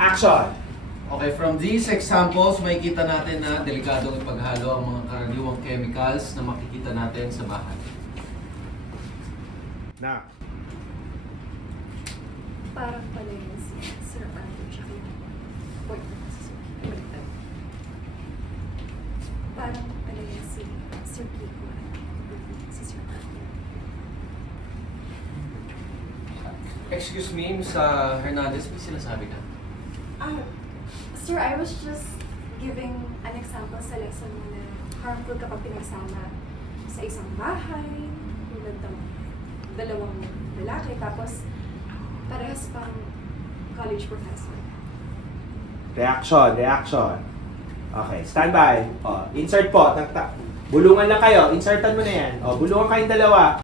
Action! Okay, from these examples, makikita natin na delikadong ipaghalo ang mga karaniwang chemicals na makikita natin sa bahay. Na. Parang pala yun si Sir Arthur tsaka yung boyfriend si Sir Kiko. Parang pala yun si Sir Kiko at boyfriend si Sir Arthur. Excuse me, Ms. Hernandez, may sinasabi ka? Sir, I was just giving an example sa lesson mo na harmful kapag pinagsama sa isang bahay, tulad ng dalawang lalaki, tapos parehas pang college professor. Reaction. Okay, standby. Insert po. Bulungan lang kayo. Insertan mo na yan. Bulungan kayong dalawa.